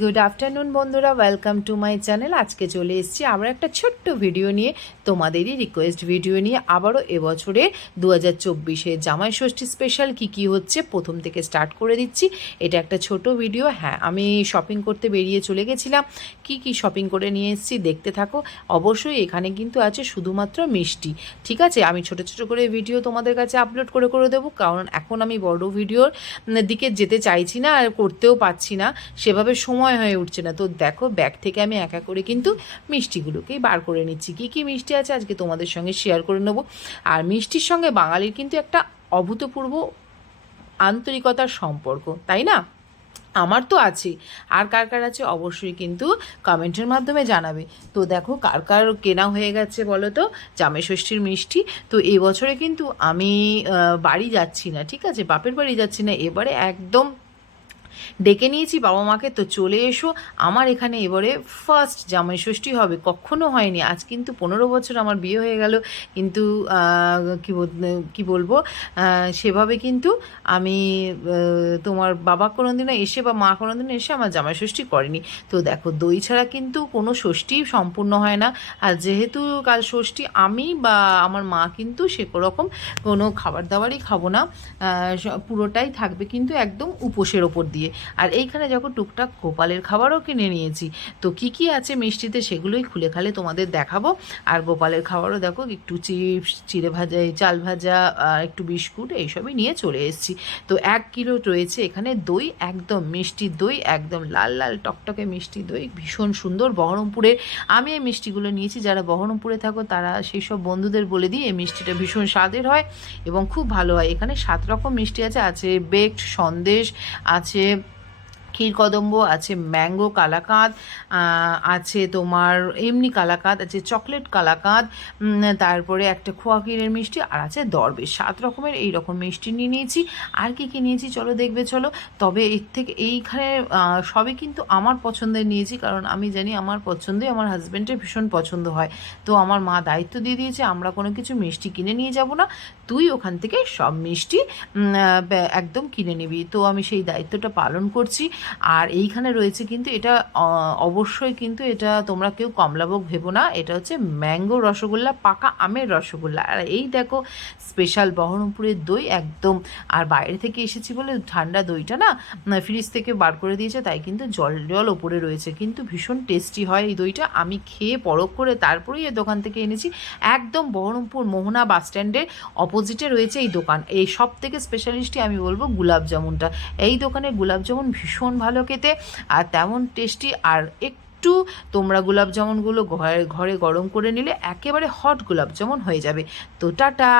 Good afternoon বন্ধুরা। Welcome to my channel আজকে চলে এসেছি আমরা একটা ছোট্ট ভিডিও নিয়ে। তোমাদেরই রিকোয়েস্ট ভিডিও নিয়ে আবারও এবছরে দু হাজার চব্বিশে জামাই ষষ্ঠী স্পেশাল কী কী হচ্ছে প্রথম থেকে স্টার্ট করে দিচ্ছি। এটা একটা ছোট ভিডিও হ্যাঁ আমি শপিং করতে বেরিয়ে চলে গেছিলাম। কি কি শপিং করে নিয়ে এসেছি দেখতে থাকো। অবশ্যই এখানে কিন্তু আছে শুধুমাত্র মিষ্টি। ঠিক আছে? আমি ছোট ছোট করে ভিডিও তোমাদের কাছে আপলোড করে করে দেবো। কারণ এখন আমি বড় ভিডিওর দিকে যেতে চাইছি না আর করতেও পারছি না। সেভাবে সময় হয়ে উঠছে না। তো দেখো ব্যাগ থেকে আমি একা করে কিন্তু মিষ্টিগুলোকেই বার করে নিচ্ছি। কী কী মিষ্টি আছে, আজকে তোমাদের সঙ্গে শেয়ার করে নেব। আর মিষ্টির সঙ্গে বাঙালির কিন্তু একটা অভূতপূর্ব আন্তরিকতার সম্পর্ক, তাই না? আমার তো আছে, আর কার কার আছে অবশ্যই কিন্তু কমেন্টের মাধ্যমে জানাবে। তো দেখো, কার কার কেনা হয়ে গেছে বলো তো? জামে ষষ্ঠীর মিষ্টি। তো এবছরে কিন্তু আমি বাড়ি যাচ্ছি না, ঠিক আছে? বাপের বাড়ি যাচ্ছি না, এবারে একদম ডেকে নিয়েছি, বাবা মাকে। তো চলে এসো। আমার এখানে এবারে ফার্স্ট জামাই ষষ্ঠী হবে। কখনো হয়নি। আজ কিন্তু পনেরো বছর আমার বিয়ে হয়ে গেল। কিন্তু কি কি বলব? সেভাবে কিন্তু আমি তোমার বাবা কোনো কোনোদিনও এসে বা মা কোনো কোনোদিনও এসে আমার জামাই ষষ্ঠী করেনি। তো দেখো, দই ছাড়া কিন্তু কোনো ষষ্ঠী সম্পূর্ণ হয় না। আর যেহেতু কাল ষষ্ঠী, আমি বা আমার মা কিন্তু সে রকম কোনো খাবার দাবারই খাব না। পুরোটাই থাকবে কিন্তু একদম উপোসের ওপর দিয়ে। আর এইখানে যখন টুকটাক গোপালের খাবারও কিনে নিয়েছি। তো কি কি আছে মিষ্টিতে সেগুলোই খুলে খালে তোমাদের দেখাবো। আর গোপালের খাবারও দেখো একটু চিপস, চিড়ে ভাজা চাল ভাজা একটু বিস্কুট এইসবই নিয়ে চলে এসেছি। তো এক কিলো রয়েছে এখানে দই, একদম মিষ্টি দই, একদম লাল লাল টকটকে মিষ্টি দই, ভীষণ সুন্দর বহরমপুরের আমি এই মিষ্টিগুলো নিয়েছি, যারা বহরমপুরে থাকো তারা সেই সব বন্ধুদের বলে দিই, এই মিষ্টিটা ভীষণ স্বাদের হয় এবং খুব ভালো হয়। এখানে সাত রকম মিষ্টি আছে আছে বেকড সন্দেশ, আছে ক্ষীরকদম্ব, আছে ম্যাঙ্গো কালাকাঁদ আছে তোমার এমনি কালাকাঁদ, আছে চকলেট কালাকাঁদ তারপরে একটা খোয়া ক্ষীরের মিষ্টি, আর আছে দরবেশ। সাত রকমের এই রকম মিষ্টি নিয়ে নিয়েছি। আর কি কী নিয়েছি চলো দেখবে, চলো। তবে এর থেকে এইখানে সবই কিন্তু আমার পছন্দের নিয়েছি, কারণ আমি জানি আমার পছন্দই আমার হাজব্যান্ডের ভীষণ পছন্দ হয়। তো আমার মা দায়িত্ব দিয়ে দিয়েছে, আমরা কোনো কিছু মিষ্টি কিনে নিয়ে যাব না। তুই ওখান থেকে সব মিষ্টি একদম কিনে নিবি। তো আমি সেই দায়িত্বটা পালন করছি। আর এইখানে রয়েছে কিন্তু এটা অবশ্যই কিন্তু এটা তোমরা কেউ কমলাভোগ ভেবো না। এটা হচ্ছে ম্যাঙ্গো রসগোল্লা, পাকা আমের রসগোল্লা। আর এই দেখো স্পেশাল বহরমপুরের দই একদম, আর বাইরে থেকে এসেছি বলে ঠান্ডা দইটা না ফ্রিজ থেকে বার করে দিয়েছে, তাই কিন্তু জল জল ওপরে রয়েছে। কিন্তু ভীষণ টেস্টি হয় এই দইটা। আমি খেয়ে পরখ করে তারপরেই এই দোকান থেকে এনেছি। একদম বহরমপুর মোহনা বাস স্ট্যান্ডের অপোজিটে রয়েছে এই দোকান। এই সব থেকে স্পেশালিস্টই আমি বলব গুলাব জামুনটা এই দোকানের গুলাব জামুন ভীষণ ভালো খেতে, আর তেমন টেস্টি আর একটু তোমরা গোলাপ জামুনগুলো ঘরে ঘরে গরম করে নিলে একেবারে হট গোলাপ জামুন হয়ে যাবে। তো টাটা!